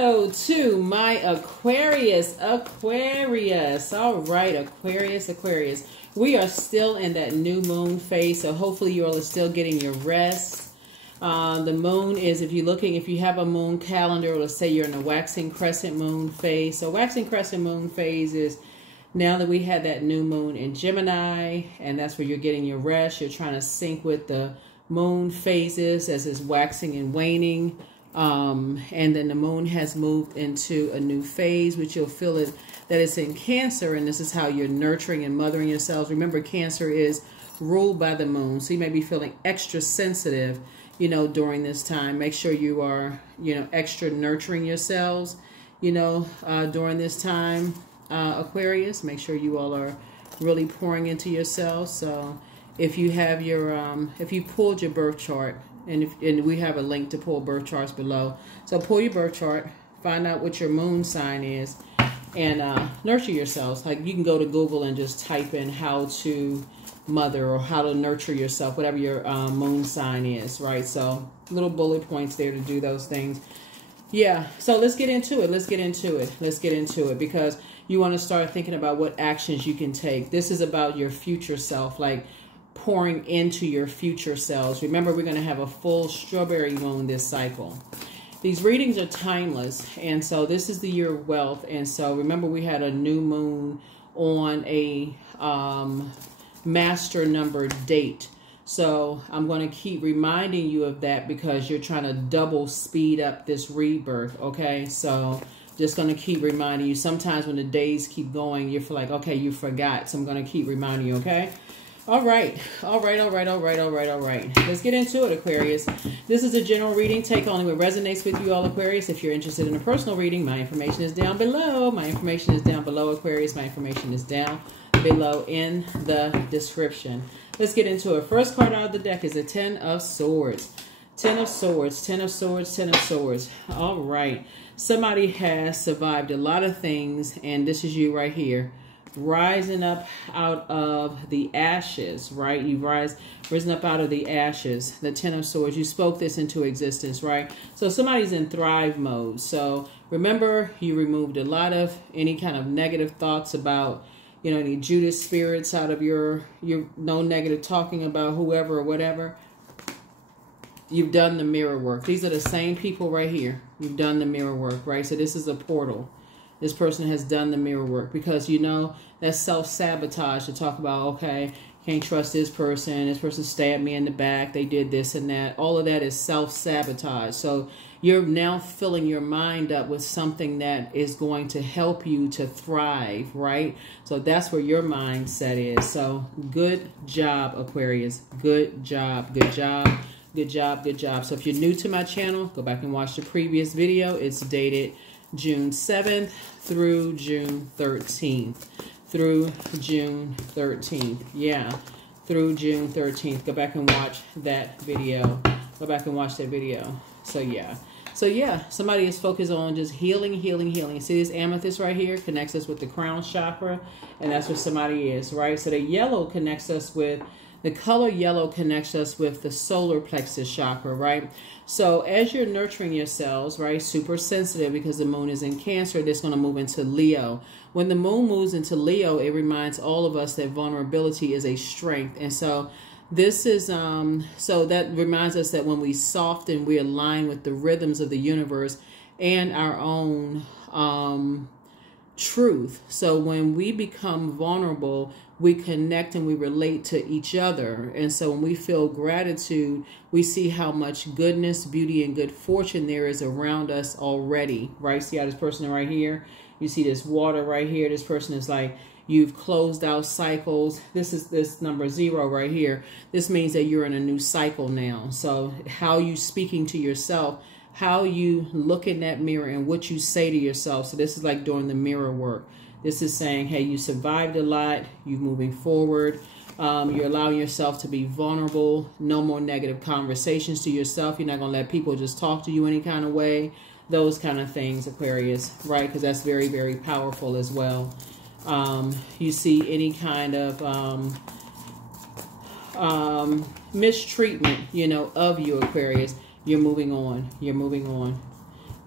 Hello to my Aquarius. All right, Aquarius. We are still in that new moon phase, so hopefully you all are still getting your rest. The moon is, if you have a moon calendar, let's say you're in a waxing crescent moon phase. So waxing crescent moon phase is now that we had that new moon in Gemini, and that's where you're getting your rest. You're trying to sync with the moon phases as it's waxing and waning. And then the moon has moved into a new phase, which you'll feel it that it's in Cancer, and this is how you're nurturing and mothering yourselves. Remember, Cancer is ruled by the moon, so you may be feeling extra sensitive, during this time. Make sure you are, extra nurturing yourselves, during this time, Aquarius. Make sure you all are really pouring into yourselves. So if you have your, if you pulled your birth chart, and we have a link to pull birth charts below. So pull your birth chart, find out what your moon sign is, and nurture yourselves. Like, you can go to Google and just type in how to mother or how to nurture yourself, whatever your moon sign is, right? So little bullet points there to do those things. Yeah, so let's get into it. Because you want to start thinking about what actions you can take. This is about your future self, like pouring into your future selves. Remember, we're going to have a full strawberry moon this cycle. These readings are timeless, and so this is the year of wealth. And so remember, we had a new moon on a master number date. So I'm going to keep reminding you of that because you're trying to double speed up this rebirth, okay? So just going to keep reminding you. Sometimes when the days keep going, you feel like, okay, you forgot. So I'm going to keep reminding you, okay? All right. Let's get into it, Aquarius. This is a general reading. Take only what resonates with you all, Aquarius. If you're interested in a personal reading, my information is down below. Aquarius. My information is down below in the description. Let's get into it. First card out of the deck is the Ten of Swords. Ten of Swords. All right. Somebody has survived a lot of things, and this is you right here. Rising up out of the ashes, right? You've risen up out of the ashes. The Ten of Swords. You spoke this into existence, right? So somebody's in thrive mode. So remember, you removed a lot of any kind of negative thoughts about, any Judas spirits out of your no negative talking about whoever or whatever. You've done the mirror work. These are the same people right here. You've done the mirror work, right? So this is a portal. This person has done the mirror work because, that's self-sabotage to talk about, okay, can't trust this person stabbed me in the back, they did this and that. All of that is self-sabotage. So you're now filling your mind up with something that is going to help you to thrive, right? So that's where your mindset is. So good job, Aquarius. Good job. So if you're new to my channel, go back and watch the previous video. It's dated June 7th through June 13th. Through June 13th. Go back and watch that video. So yeah, somebody is focused on just healing. See this amethyst right here connects us with the crown chakra, and that's what somebody is, right? So the yellow connects us with, the color yellow connects us with the solar plexus chakra, right? So as you're nurturing yourselves, right, super sensitive because the moon is in Cancer, that's going to move into Leo. When the moon moves into Leo, it reminds all of us that vulnerability is a strength. And so this is, so that reminds us that when we soften, we align with the rhythms of the universe and our own truth. So when we become vulnerable, we connect and we relate to each other. And so when we feel gratitude, we see how much goodness, beauty, and good fortune there is around us already, right? See how this person right here, you see this water right here. This person is like, you've closed out cycles. This is this number 0 right here. This means that you're in a new cycle now. So how you speaking to yourself, how you look in that mirror and what you say to yourself. So this is like doing the mirror work. This is saying, hey, you survived a lot. You're moving forward. You're allowing yourself to be vulnerable. No more negative conversations to yourself. You're not going to let people just talk to you any kind of way. Those kind of things, Aquarius, right? Because that's very, very powerful as well. You see any kind of mistreatment, of you, Aquarius. You're moving on.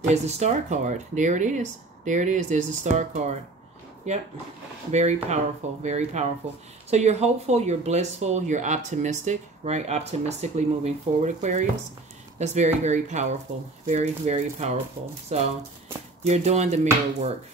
There's the star card. There it is. There it is. There's the star card. Yep. Very powerful. Very powerful. So you're hopeful, you're blissful, you're optimistic, right? Optimistically moving forward, Aquarius. That's very, very powerful. Very, very powerful. So you're doing the mirror work.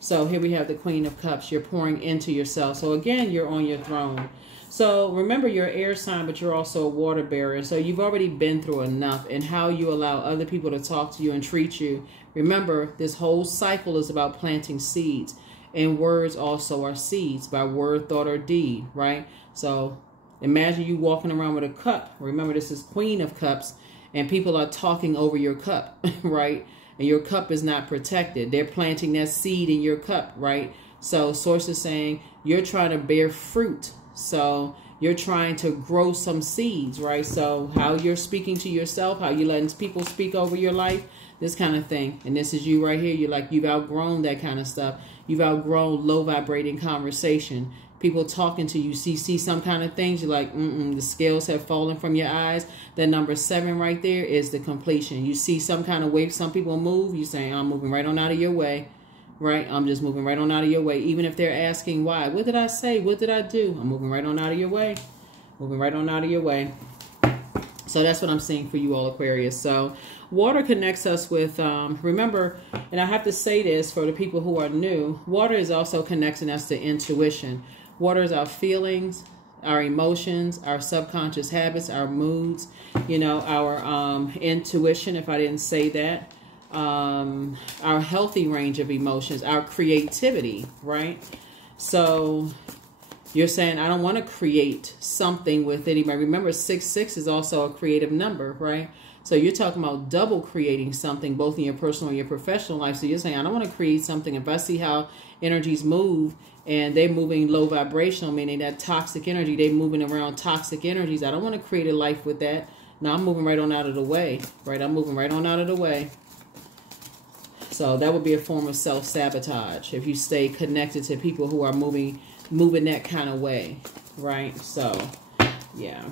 So here we have the Queen of Cups. You're pouring into yourself. So again, you're on your throne. So remember, you're an air sign, but you're also a water bearer. So you've already been through enough, and how you allow other people to talk to you and treat you. Remember, this whole cycle is about planting seeds, and words also are seeds by word, thought, or deed, right? So imagine you walking around with a cup. Remember, this is Queen of Cups, and people are talking over your cup, right? And your cup is not protected. They're planting that seed in your cup, right? So Source is saying you're trying to bear fruit. So you're trying to grow some seeds, right? So how you're speaking to yourself, how you're letting people speak over your life, this kind of thing. And this is you right here. You're like, you've outgrown that kind of stuff. You've outgrown low vibrating conversation. People talking to you, see some kind of things. You're like, the scales have fallen from your eyes. That number 7 right there is the completion. You see some kind of way some people move. You saying, I'm moving right on out of your way. Right? I'm just moving right on out of your way. Even if they're asking why. What did I say? What did I do? I'm moving right on out of your way. Moving right on out of your way. So that's what I'm seeing for you all, Aquarius. So water connects us with, remember, and I have to say this for the people who are new, water is also connecting us to intuition. Water is our feelings, our emotions, our subconscious habits, our moods, you know, our intuition, if I didn't say that. Our healthy range of emotions, our creativity, right? So you're saying, I don't want to create something with anybody. Remember, 666 is also a creative number, right? So you're talking about double creating something, both in your personal and your professional life. So you're saying, I don't want to create something. If I see how energies move and they're moving low vibrational, meaning that toxic energy, they're moving around toxic energies. I don't want to create a life with that. No, I'm moving right on out of the way, right? I'm moving right on out of the way. So that would be a form of self-sabotage if you stay connected to people who are moving that kind of way, right? So, yeah.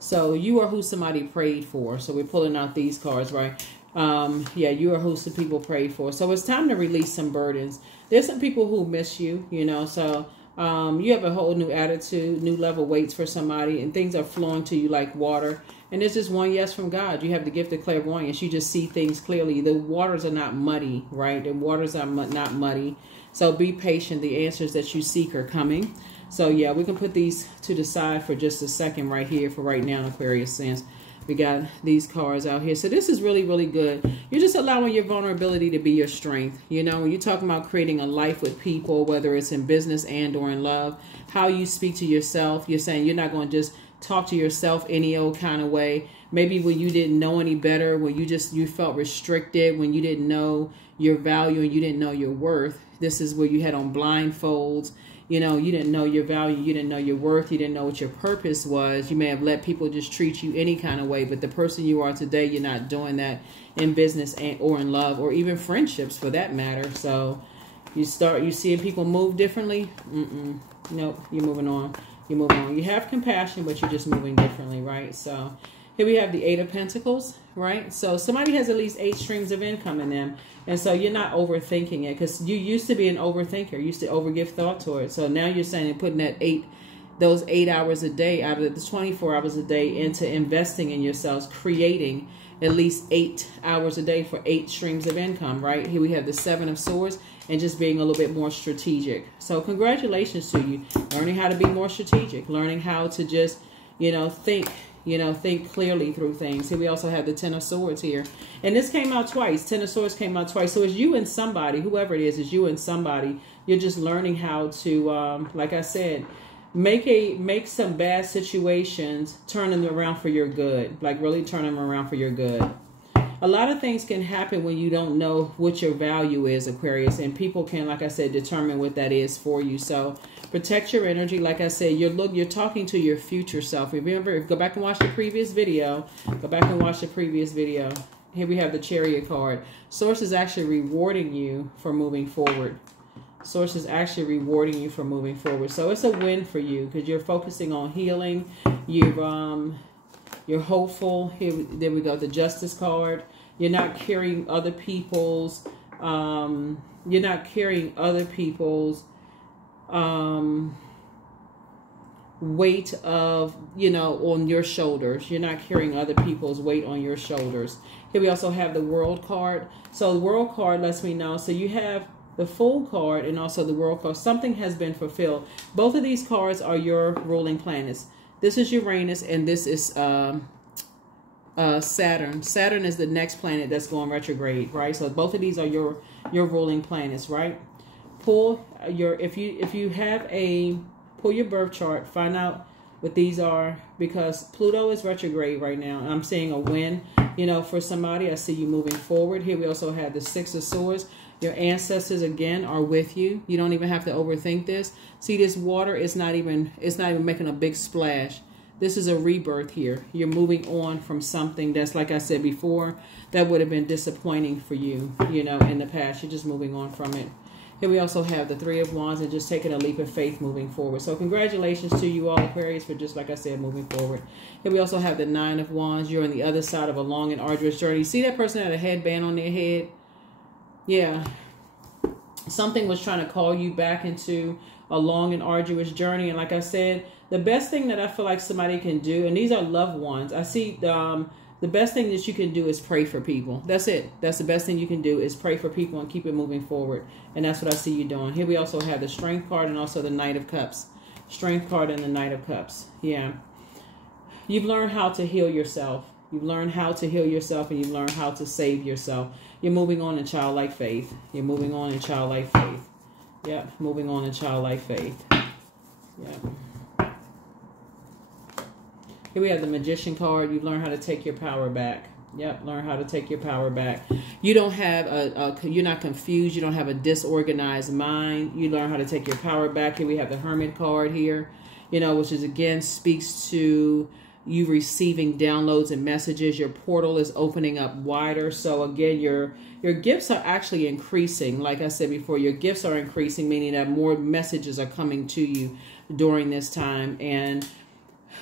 So you are who somebody prayed for. So we're pulling out these cards, right? Yeah, you are who some people prayed for. So it's time to release some burdens. There's some people who miss you, you know, so you have a whole new attitude, new level waits for somebody, and things are flowing to you like water. And there's just one yes from God. You have the gift of clairvoyance. You just see things clearly. The waters are not muddy, right? The waters are not muddy. So be patient. The answers that you seek are coming. So yeah, we can put these to the side for just a second right here for right now, Aquarius, since we got these cards out here. So this is really, really good. You're just allowing your vulnerability to be your strength. You know, when you're talking about creating a life with people, whether it's in business and or in love, how you speak to yourself, you're saying you're not going to just talk to yourself any old kind of way. Maybe when you didn't know any better, when you felt restricted, when you didn't know your value and you didn't know your worth. This is where you had on blindfolds. You know, you didn't know your value, you didn't know your worth, you didn't know what your purpose was. You may have let people just treat you any kind of way, but the person you are today, you're not doing that in business or in love or even friendships for that matter. So you seeing people move differently. Nope, you're moving on. You're moving on. You have compassion, but you're just moving differently, right? So here we have the 8 of Pentacles, right? So somebody has at least 8 streams of income in them. And so you're not overthinking it, because you used to be an overthinker. You used to overgive thought to it. So now you're saying putting that those 8 hours a day out of the 24 hours a day into investing in yourselves, creating at least 8 hours a day for 8 streams of income, right? Here we have the 7 of Swords and just being a little bit more strategic. So congratulations to you. Learning how to be more strategic, learning how to just, think clearly through things. Here we also have the 10 of Swords here. And this came out twice. 10 of Swords came out twice. So it's you and somebody, whoever it is you and somebody. You're just learning how to, like I said, make some bad situations, turn them around for your good. Like really turn them around for your good. A lot of things can happen when you don't know what your value is, Aquarius. And people can, like I said, determine what that is for you. So protect your energy. Like I said, you're talking to your future self. Remember, go back and watch the previous video. Go back and watch the previous video. Here we have the Chariot card. Source is actually rewarding you for moving forward. Source is actually rewarding you for moving forward. So it's a win for you because you're focusing on healing. You're You're hopeful. There we go. The Justice card. You're not carrying other people's. You're not carrying other people's weight of, on your shoulders. You're not carrying other people's weight on your shoulders. Here we also have the World card. So the World card lets me know. So you have the Fool card and also the World card. Something has been fulfilled. Both of these cards are your ruling planets. This is Uranus and this is Saturn. Saturn is the next planet that's going retrograde, right? So both of these are your ruling planets, right? Pull your pull your birth chart, find out what these are, because Pluto is retrograde right now. I'm seeing a win, for somebody. I see you moving forward. Here we also have the Six of Swords. Your ancestors again are with you. You don't even have to overthink this. See, this water is not even making a big splash. This is a rebirth here. You're moving on from something that's, like I said before, that would have been disappointing for you, in the past. You're just moving on from it. Here we also have the Three of Wands and just taking a leap of faith moving forward. So congratulations to you all, Aquarius, for just, like I said, moving forward. Here we also have the Nine of Wands. You're on the other side of a long and arduous journey. See that person had a headband on their head? Yeah. Something was trying to call you back into a long and arduous journey. And like I said, the best thing that I feel like somebody can do, and these are loved ones. I see the best thing that you can do is pray for people. That's it. That's the best thing you can do is pray for people and keep it moving forward. And that's what I see you doing. Here we also have the Strength card and also the Knight of Cups. Strength card and the Knight of Cups. Yeah. You've learned how to heal yourself. You've learned how to heal yourself and you've learned how to save yourself. You're moving on in childlike faith. You're moving on in childlike faith. Yeah, moving on in childlike faith. Yeah. Here we have the Magician card. You've learned how to take your power back. Yep, learn how to take your power back. You don't have you're not confused. You don't have a disorganized mind. You learn how to take your power back. Here we have the Hermit card here, which is again speaks to you receiving downloads and messages. Your portal is opening up wider. So again, your gifts are actually increasing. Like I said before, your gifts are increasing, meaning that more messages are coming to you during this time. And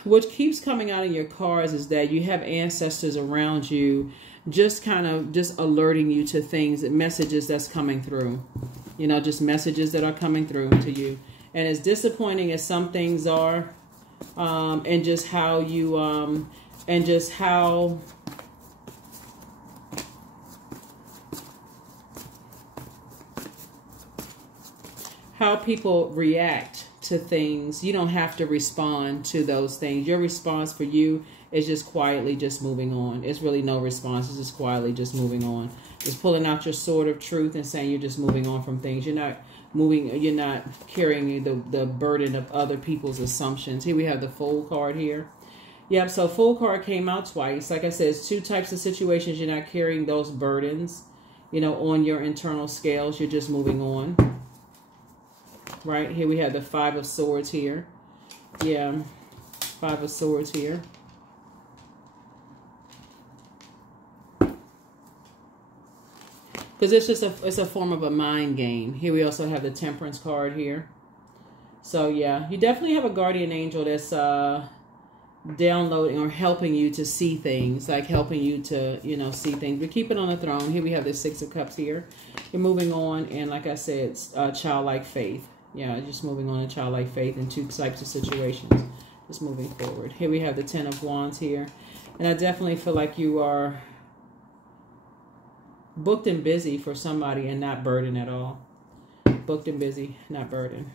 what keeps coming out in your cards is that you have ancestors around you just alerting you to things, messages that's coming through, just messages that are coming through to you. And as disappointing as some things are, and just how you, and just how people react to things, you don't have to respond to those things. Your response for you is just quietly just moving on. It's really no response. It's just quietly just moving on. Just pulling out your sword of truth and saying you're just moving on from things. You're not carrying the burden of other people's assumptions. Here we have the Fool card here. Yep, so Fool card came out twice. Like I said, it's two types of situations. You're not carrying those burdens, on your internal scales. You're just moving on. Right, here we have the Five of Swords here. Yeah, Five of Swords here. Because it's a form of a mind game. Here we also have the Temperance card here. So yeah, you definitely have a guardian angel that's downloading or helping you to see things, like helping you to, see things. But keep it on the throne. Here we have the Six of Cups here. You're moving on, and like I said, it's childlike faith. Yeah, just moving on in childlike faith in two types of situations. Just moving forward. Here we have the Ten of Wands here. And I definitely feel like you are booked and busy for somebody and not burdened at all. Booked and busy, not burdened.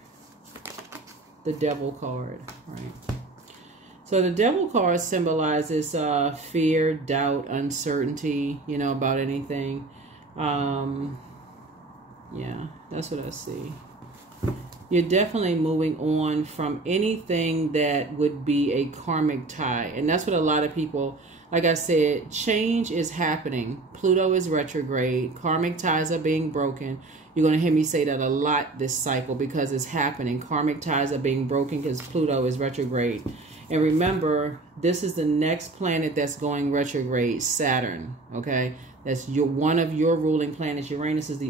The Devil card, right? So the Devil card symbolizes fear, doubt, uncertainty, about anything. Yeah, that's what I see. You're definitely moving on from anything that would be a karmic tie. And that's what a lot of people, like I said, change is happening. Pluto is retrograde. Karmic ties are being broken. You're going to hear me say that a lot this cycle because it's happening. Karmic ties are being broken because Pluto is retrograde. And remember, this is the next planet that's going retrograde, Saturn. Okay? That's one of your ruling planets. Uranus is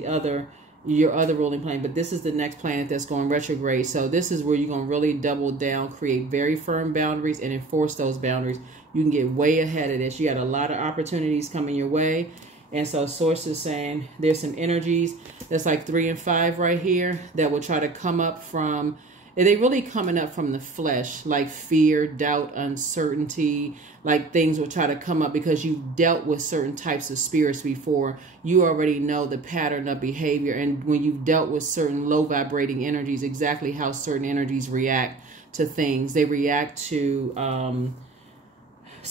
your other ruling planet, but this is the next planet that's going retrograde. So this is where you're going to really double down, create very firm boundaries and enforce those boundaries. You can get way ahead of this. You got a lot of opportunities coming your way. And so Source is saying there's some energies that's like 3 and 5 right here that will try to come up from, and they really coming up from the flesh, like fear, doubt, uncertainty, like things will try to come up because you've dealt with certain types of spirits before. You already know the pattern of behavior. And when you've dealt with certain low vibrating energies, exactly how certain energies react to things. They react to,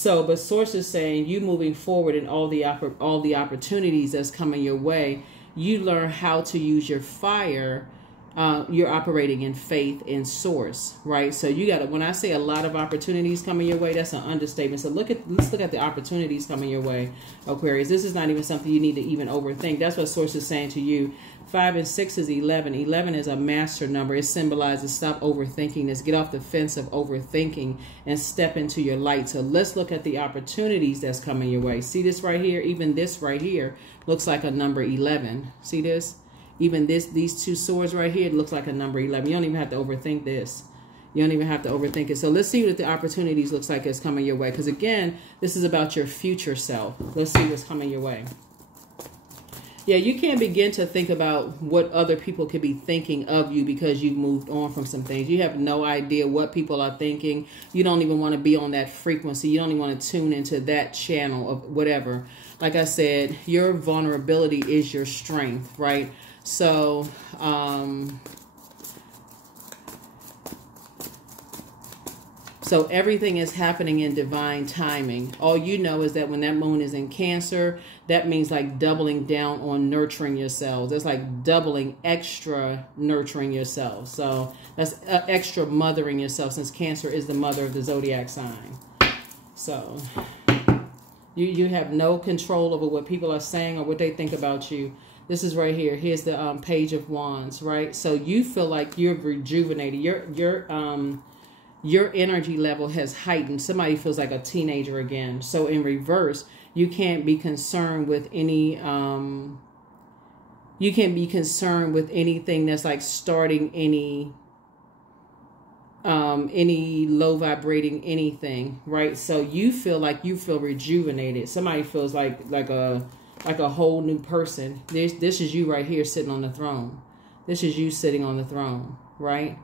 but Source is saying you moving forward in all the opportunities that's coming your way, you learn how to use your fire. You're operating in faith in Source, right? So you got to, when I say a lot of opportunities coming your way, that's an understatement. So let's look at the opportunities coming your way, Aquarius. This is not even something you need to even overthink. That's what Source is saying to you. 5 and 6 is 11. 11 is a master number. It symbolizes stop overthinking this. Get off the fence of overthinking and step into your light. So let's look at the opportunities that's coming your way. See this right here? Even this right here looks like a number 11. See this? Even these two swords right here, it looks like a number 11. You don't even have to overthink this. You don't even have to overthink it. So let's see what the opportunities looks like is coming your way. Because again, this is about your future self. Let's see what's coming your way. Yeah, you can't begin to think about what other people could be thinking of you because you've moved on from some things. You have no idea what people are thinking. You don't even want to be on that frequency. You don't even want to tune into that channel of whatever. Like I said, your vulnerability is your strength, right? So, so everything is happening in divine timing. All you know is that when that moon is in Cancer, that means like doubling down on nurturing yourselves. That's like doubling extra nurturing yourself. So that's extra mothering yourself, since Cancer is the mother of the zodiac sign. So you have no control over what people are saying or what they think about you. This is right here. Here's the Page of Wands, right? So you feel like you're rejuvenated. Your energy level has heightened. Somebody feels like a teenager again. So in reverse, you can't be concerned with any anything that's like starting any low vibrating anything, right? So you feel rejuvenated. Somebody feels like a whole new person. This is you right here sitting on the throne. This is you sitting on the throne, right?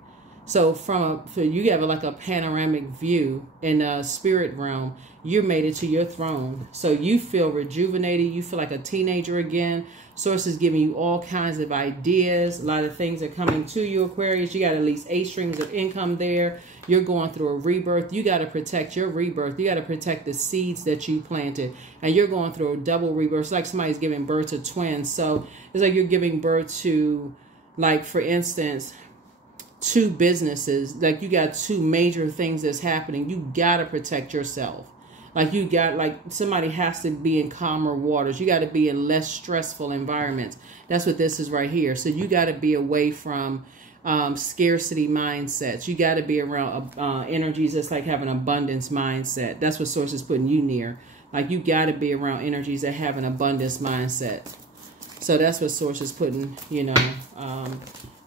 So so you have like a panoramic view in the spirit realm. You made it to your throne. So you feel rejuvenated. You feel like a teenager again. Source is giving you all kinds of ideas. A lot of things are coming to you, Aquarius. You got at least 8 streams of income there. You're going through a rebirth. You got to protect your rebirth. You got to protect the seeds that you planted. And you're going through a double rebirth. It's like somebody's giving birth to twins. So it's like you're giving birth to, like, for instance, 2 businesses. Like you got 2 major things that's happening. You got to protect yourself. Like somebody has to be in calmer waters. You got to be in less stressful environments. That's what this is right here. So you got to be away from scarcity mindsets. You got to be around energies that's like have an abundance mindset. That's what Source is putting you near. Like you got to be around energies that have an abundance mindset. So that's what Source is putting, you know,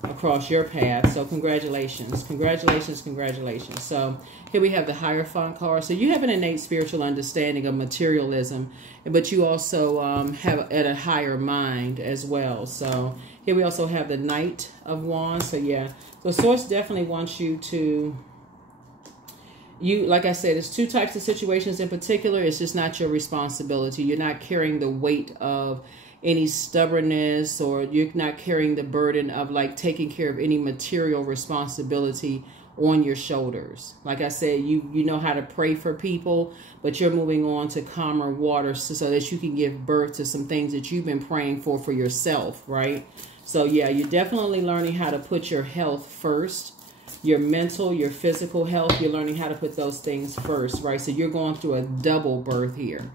across your path. So congratulations, congratulations, congratulations. So here we have the Hierophant card. So you have an innate spiritual understanding of materialism, but you also have at a higher mind as well. So here we also have the Knight of Wands. So yeah, so Source definitely wants you to, like I said, it's 2 types of situations in particular. It's just not your responsibility. You're not carrying the weight of any stubbornness, or you're not carrying the burden of like taking care of any material responsibility on your shoulders. Like I said, you know how to pray for people, but you're moving on to calmer waters so that you can give birth to some things that you've been praying for yourself, right? So yeah, you're definitely learning how to put your health first. Your mental, your physical health, you're learning how to put those things first, right? So you're going through a double birth here.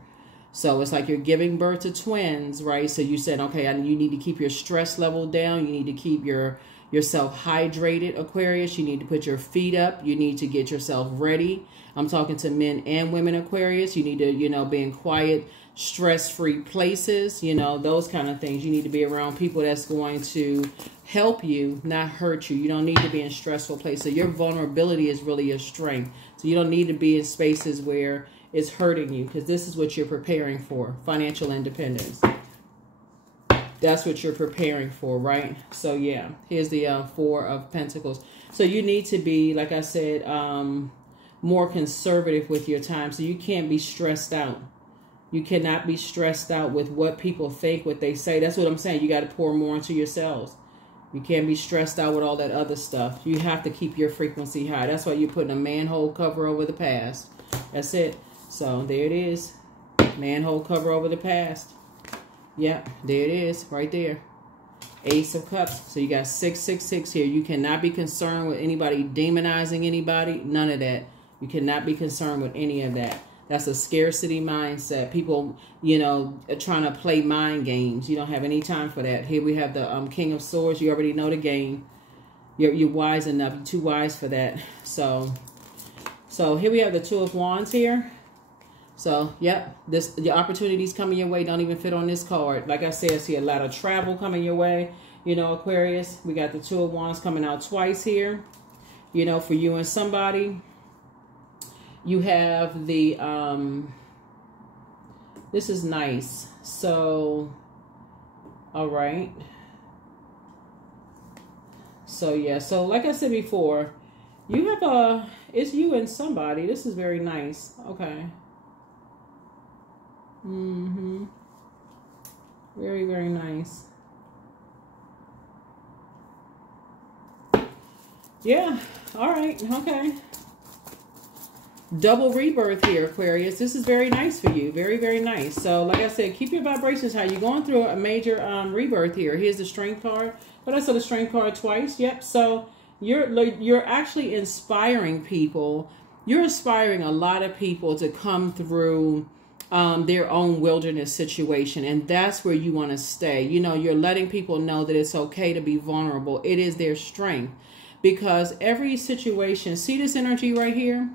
So it's like you're giving birth to twins, right? So you said, okay, you need to keep your stress level down. You need to keep yourself hydrated, Aquarius. You need to put your feet up. You need to get yourself ready. I'm talking to men and women, Aquarius. You need to, you know, be in quiet, stress-free places, you know, those kind of things. You need to be around people that's going to help you, not hurt you. You don't need to be in stressful places. So your vulnerability is really your strength. So you don't need to be in spaces where is hurting you, because this is what you're preparing for, financial independence. That's what you're preparing for, right? So yeah, here's the Four of Pentacles. So you need to be, like I said, more conservative with your time. So you can't be stressed out. You cannot be stressed out with what people think, what they say. That's what I'm saying. You got to pour more into yourselves. You can't be stressed out with all that other stuff. You have to keep your frequency high. That's why you're putting a manhole cover over the past. That's it. So there it is. Manhole cover over the past. Yep, there it is, right there. Ace of Cups. So you got 666 here. You cannot be concerned with anybody demonizing anybody. None of that. You cannot be concerned with any of that. That's a scarcity mindset. People, you know, are trying to play mind games. You don't have any time for that. Here we have the King of Swords. You already know the game. You're wise enough. You're too wise for that. So here we have the Two of Wands here. So, yep, the opportunities coming your way don't even fit on this card. Like I said, I see a lot of travel coming your way. You know, Aquarius, we got the Two of Wands coming out twice here. You know, for you and somebody. You have the, this is nice. So, all right. So, yeah. So, like I said before, you have it's you and somebody. This is very nice. Okay. Very, very nice. Yeah. All right. Okay. Double rebirth here, Aquarius. This is very nice for you. Very, very nice. So, like I said, keep your vibrations high. You're going through a major rebirth here. Here's the Strength card. But I saw the Strength card twice. Yep. So, you're actually inspiring people. You're inspiring a lot of people to come through their own wilderness situation, and that's where you want to stay. You know, you're letting people know that it's okay to be vulnerable. It is their strength, because every situation, see this energy right here?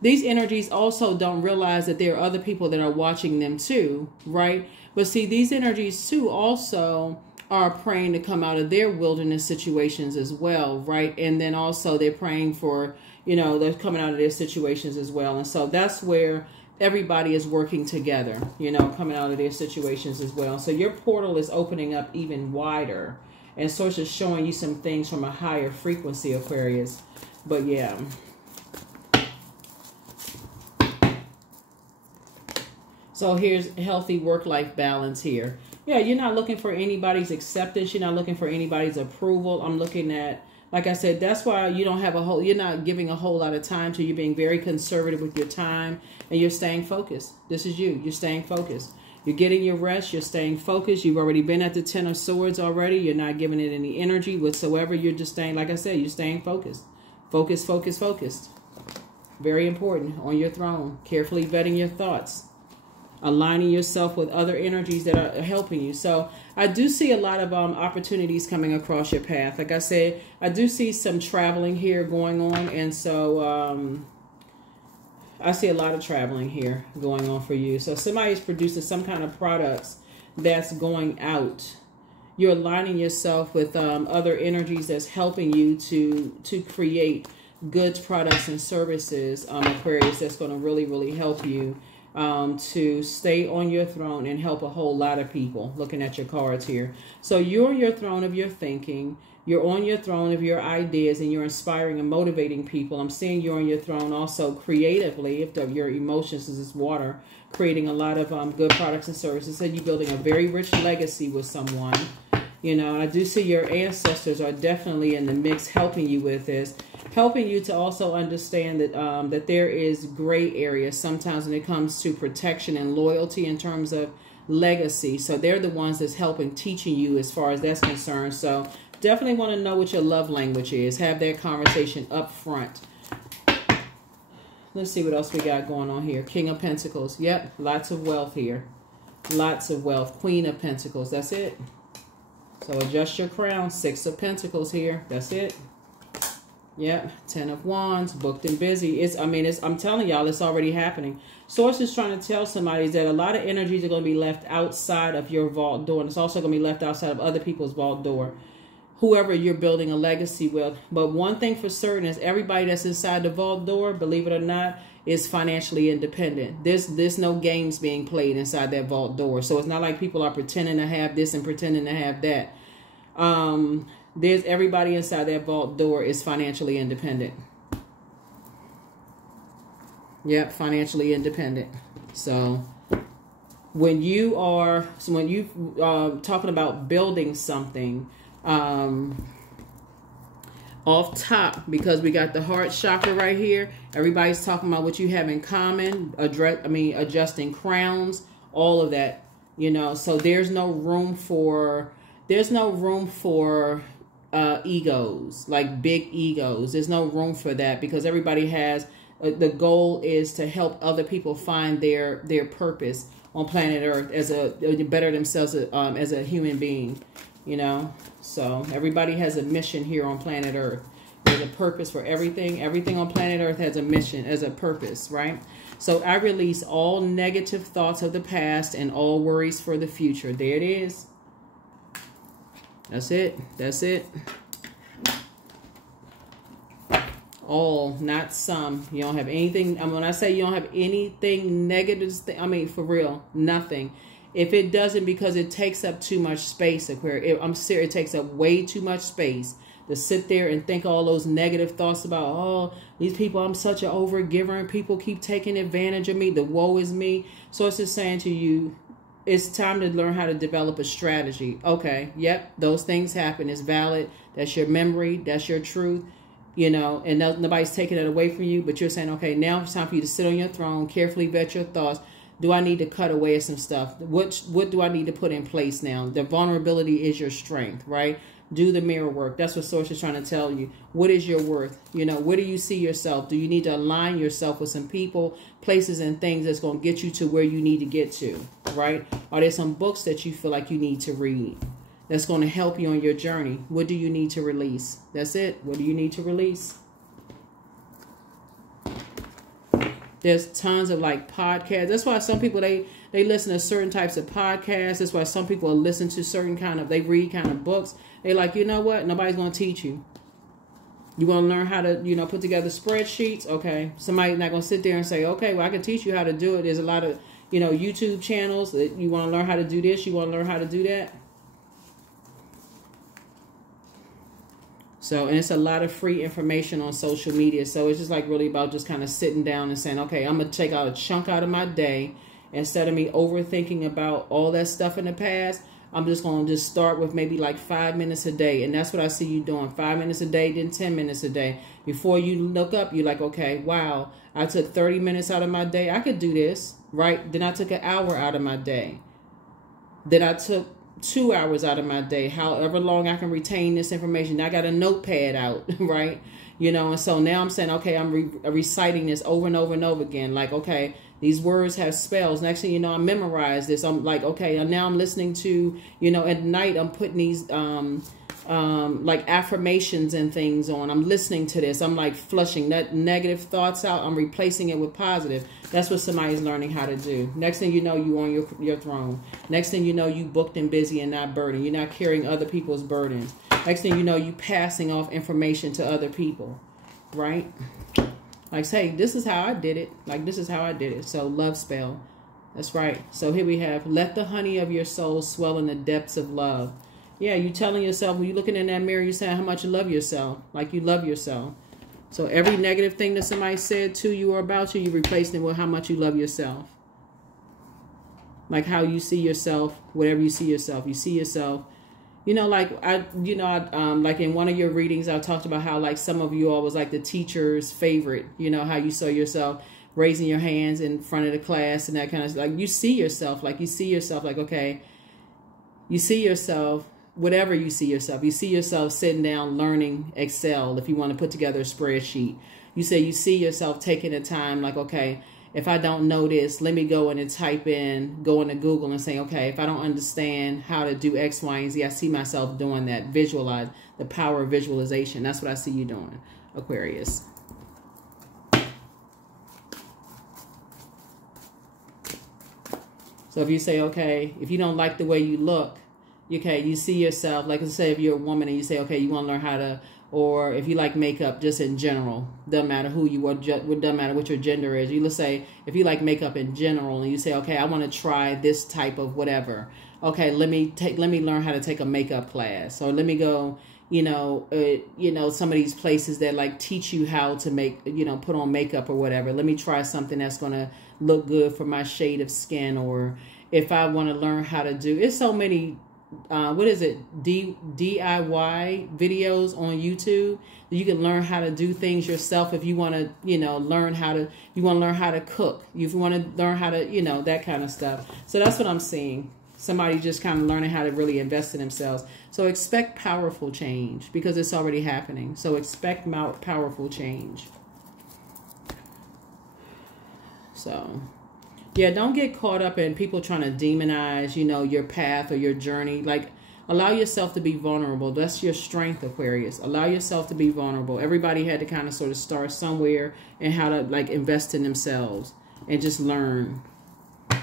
These energies also don't realize that there are other people that are watching them too, right? But see, these energies too also are praying to come out of their wilderness situations as well, right? And then also they're praying for, you know, they're coming out of their situations as well. And so that's where everybody is working together, you know, coming out of their situations as well. So your portal is opening up even wider, and Source is showing you some things from a higher frequency, Aquarius. But yeah. So here's healthy work-life balance here. Yeah, you're not looking for anybody's acceptance. You're not looking for anybody's approval. I'm looking at, like I said, that's why you don't have you're not giving a whole lot of time to. You're being very conservative with your time, and you're staying focused. This is you. You're staying focused. You're getting your rest. You're staying focused. You've already been at the Ten of Swords already. You're not giving it any energy whatsoever. You're just staying, like I said, you're staying focused. Focused, focused, focused. Very important. On your throne. Carefully vetting your thoughts. Aligning yourself with other energies that are helping you. So I do see a lot of opportunities coming across your path. Like I said, I do see some traveling here going on. And so I see a lot of traveling here going on for you. So somebody is producing some kind of products that's going out. You're aligning yourself with other energies that's helping you to create goods, products, and services, Aquarius, that's going to really, really help you to stay on your throne and help a whole lot of people. Looking at your cards here. So you're on your throne of your thinking. You're on your throne of your ideas, and you're inspiring and motivating people. I'm seeing you're on your throne also creatively, if your emotions is water, creating a lot of good products and services. So you're building a very rich legacy with someone. You know, I do see your ancestors are definitely in the mix helping you with this. Helping you to also understand that that there is gray areas sometimes when it comes to protection and loyalty in terms of legacy. So they're the ones that's helping, teaching you as far as that's concerned. So definitely want to know what your love language is. Have that conversation up front. Let's see what else we got going on here. King of Pentacles. Yep, lots of wealth here. Lots of wealth. Queen of Pentacles. That's it. So adjust your crown. Six of Pentacles here. That's it. Yep. Ten of Wands. Booked and busy. I'm telling y'all, it's already happening. Source is trying to tell somebody that a lot of energies are going to be left outside of your vault door. And it's also going to be left outside of other people's vault door. whoever you're building a legacy with. But one thing for certain is everybody that's inside the vault door, believe it or not, is financially independent. There's no games being played inside that vault door. So it's not like people are pretending to have this and pretending to have that. There's everybody inside that vault door is financially independent. Yep, financially independent. So when you talking about building something, off top, because we got the heart chakra right here, everybody's talking about what you have in common, adjusting crowns, all of that, you know. So there's no room for egos, like big egos. There's no room for that, because everybody has the goal is to help other people find their purpose on planet Earth as better themselves as a human being, you know. So everybody has a mission here on planet Earth. There's a purpose for everything. Everything on planet Earth has a mission, as a purpose, right? So I release all negative thoughts of the past and all worries for the future. There it is. That's it. That's it. All, not some. You don't have anything. When I say you don't have anything negative, for real, nothing. If it doesn't, because it takes up too much space, Aquarius. I'm serious, it takes up way too much space to sit there and think all those negative thoughts about, oh, these people, I'm such an overgiver and people keep taking advantage of me. The woe is me. So it's just saying to you, it's time to learn how to develop a strategy. Okay, yep, those things happen. It's valid. That's your memory. That's your truth. You know, and nobody's taking it away from you, but you're saying, okay, now it's time for you to sit on your throne, carefully vet your thoughts. Do I need to cut away some stuff? What do I need to put in place now? The vulnerability is your strength, right? Do the mirror work. That's what Source is trying to tell you. What is your worth? You know, where do you see yourself? Do you need to align yourself with some people, places, and things that's going to get you to where you need to get to, right? Are there some books that you feel like you need to read that's going to help you on your journey? What do you need to release? That's it. What do you need to release? There's tons of like podcasts. That's why some people, they listen to certain types of podcasts. That's why some people listen to certain they read kind of books. They like, you know what? Nobody's going to teach you. You want to learn how to, you know, put together spreadsheets? Okay. Somebody's not going to sit there and say, okay, well, I can teach you how to do it. There's a lot of, you know, YouTube channels that you want to learn how to do this. You want to learn how to do that. So, and it's a lot of free information on social media. So it's just like really about just kind of sitting down and saying, okay, I'm going to take out a chunk out of my day. Instead of me overthinking about all that stuff in the past, I'm just going to just start with maybe like 5 minutes a day. And that's what I see you doing. 5 minutes a day, then 10 minutes a day. Before you look up, you're like, okay, wow, I took 30 minutes out of my day. I could do this, right? Then I took an hour out of my day. Then I took 2 hours out of my day, however long I can retain this information. I got a notepad out, right? You know, and so now I'm saying, okay, I'm reciting this over and over and over again. Like, okay, these words have spells. Next thing you know, I memorize this. I'm like, okay, and now I'm listening to, you know, at night I'm putting these like affirmations and things on. I'm listening to this. I'm like flushing that negative thoughts out. I'm replacing it with positive. That's what somebody's learning how to do. Next thing you know, you on your throne. Next thing you know, you booked and busy and not burdened. You're not carrying other people's burdens. Next thing you know, you passing off information to other people, right? Like, say, this is how I did it. Like, this is how I did it. So, love spell. That's right. So, here we have, let the honey of your soul swell in the depths of love. Yeah, you telling yourself, when you're looking in that mirror, you're saying how much you love yourself. Like, you love yourself. So, every negative thing that somebody said to you or about you, you're replacing it with how much you love yourself. Like, how you see yourself, whatever you see yourself. You see yourself. You know, like, like in one of your readings, I talked about how, like, some of you all was like the teacher's favorite. You know, how you saw yourself raising your hands in front of the class and that kind of stuff. Like, you see yourself, like, okay, you see yourself, whatever you see yourself sitting down, learning Excel. If you want to put together a spreadsheet, you see yourself taking the time, like, okay, if I don't know this, let me go in and type in, go into Google and say, okay, if I don't understand how to do X, Y, and Z, I see myself doing that. Visualize, the power of visualization. That's what I see you doing, Aquarius. So if you say, okay, if you don't like the way you look, Okay, you see yourself, like I say, if you're a woman and you say, okay, you want to learn how to, or if you like makeup just in general, doesn't matter who you are, doesn't matter what your gender is. You let's say, if you like makeup in general and you say, okay, I want to try this type of whatever. Okay, let me learn how to take a makeup class, or let me go, some of these places that like teach you how to make, put on makeup or whatever. Let me try something that's going to look good for my shade of skin. Or if I want to learn how to do, it's so many, DIY videos on YouTube. You can learn how to do things yourself if you want to, learn how to, cook. If you want to learn how to, that kind of stuff. So that's what I'm seeing. Somebody just kind of learning how to really invest in themselves. So expect powerful change because it's already happening. So expect powerful change. So, yeah, don't get caught up in people trying to demonize, your path or your journey. Like, allow yourself to be vulnerable. That's your strength, Aquarius. Allow yourself to be vulnerable. Everybody had to kind of sort of start somewhere and how to, like, invest in themselves and just learn.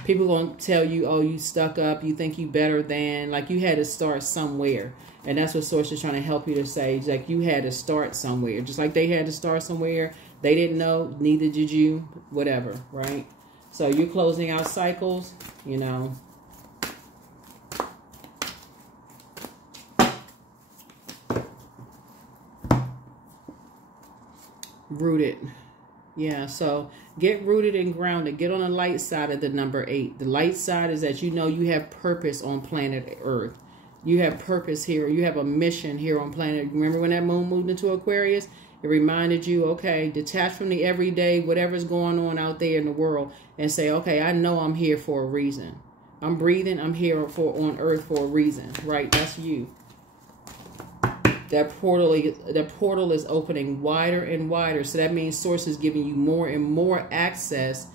People going to tell you, oh, you stuck up, you think you better than, like you had to start somewhere. And that's what Source is trying to help you to say. Like you had to start somewhere. Just like they had to start somewhere. They didn't know, neither did you, whatever, right? So you're closing out cycles, Rooted. Yeah, so get rooted and grounded. Get on the light side of the number 8. The light side is that you have purpose on planet Earth. You have purpose here. You have a mission here on planet. Remember when that moon moved into Aquarius? It reminded you, okay, detach from the everyday, whatever's going on out there in the world, and say, okay, I know I'm here for a reason. I'm breathing. I'm here on Earth for a reason, right? That's you. That portal is opening wider and wider. So that means Source is giving you more and more access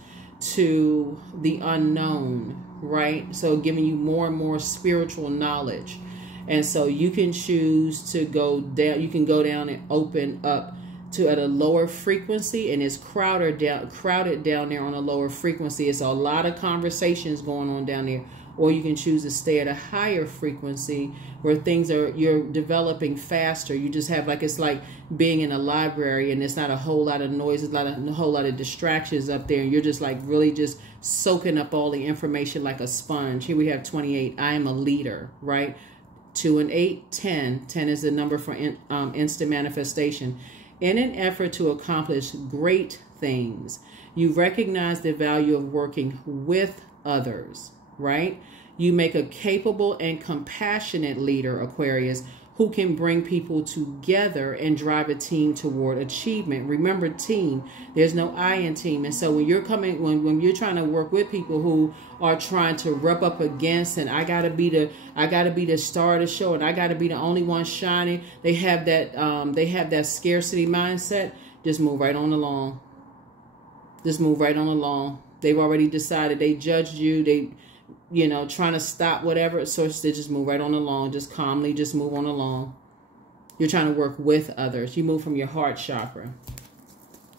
to the unknown, right? So giving you more and more spiritual knowledge. And so you can choose to go down. You can go down and open up to at a lower frequency, and it's crowded down there on a lower frequency. It's a lot of conversations going on down there. Or you can choose to stay at a higher frequency where you're developing faster. You just have it's like being in a library and it's not a whole lot of noise, a whole lot of distractions up there. And you're just like really just soaking up all the information like a sponge. Here we have 28. I am a leader, right? 2 and 8, 10. 10 is the number for instant manifestation. In an effort to accomplish great things, you recognize the value of working with others. Right? You make a capable and compassionate leader, Aquarius, who can bring people together and drive a team toward achievement. Remember, team. There's no I in team. And so when you're when you're trying to work with people who are trying to rub up against, and I gotta be the star of the show, and I gotta be the only one shining. They have that scarcity mindset. Just move right on along. Just move right on along. They've already decided. They judged you. Trying to stop whatever. So they just move right on along. Just calmly, just move on along. You're trying to work with others. You move from your heart chakra.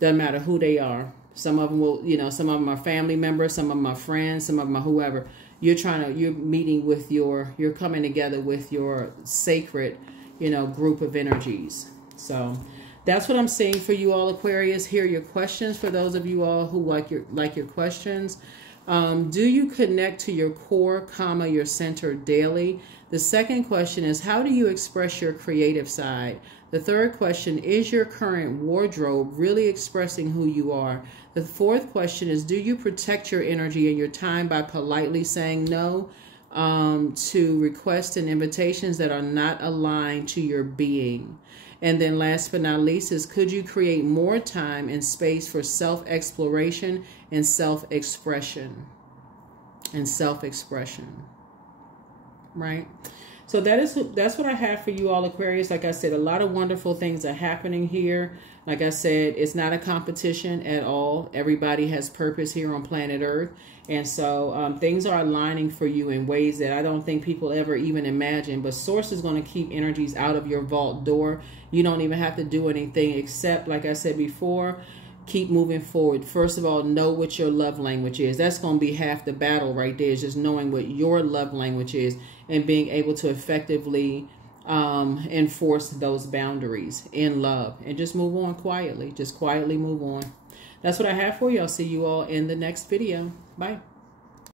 Doesn't matter who they are. Some of them will, some of them are family members. Some of them are friends. Some of them are whoever. You're meeting with you're coming together with your sacred, group of energies. So that's what I'm seeing for you all, Aquarius. Here are your questions for those of you all who like your questions. Do you connect to your core, your center daily? The second question is, how do you express your creative side? The third question, is your current wardrobe really expressing who you are? The fourth question is, do you protect your energy and your time by politely saying no to requests and invitations that are not aligned to your being? And then last but not least is, could you create more time and space for self-exploration and self-expression? Right? So that's what I have for you all, Aquarius. Like I said, a lot of wonderful things are happening here. Like I said, it's not a competition at all. Everybody has purpose here on planet Earth. And so things are aligning for you in ways that I don't think people ever even imagine. But Source is going to keep energies out of your vault door. You don't even have to do anything except, like I said before, keep moving forward. First of all, know what your love language is. That's going to be half the battle right there, is just knowing what your love language is and being able to effectively enforce those boundaries in love, and just move on quietly. Just quietly move on. That's what I have for you. I'll see you all in the next video. Bye.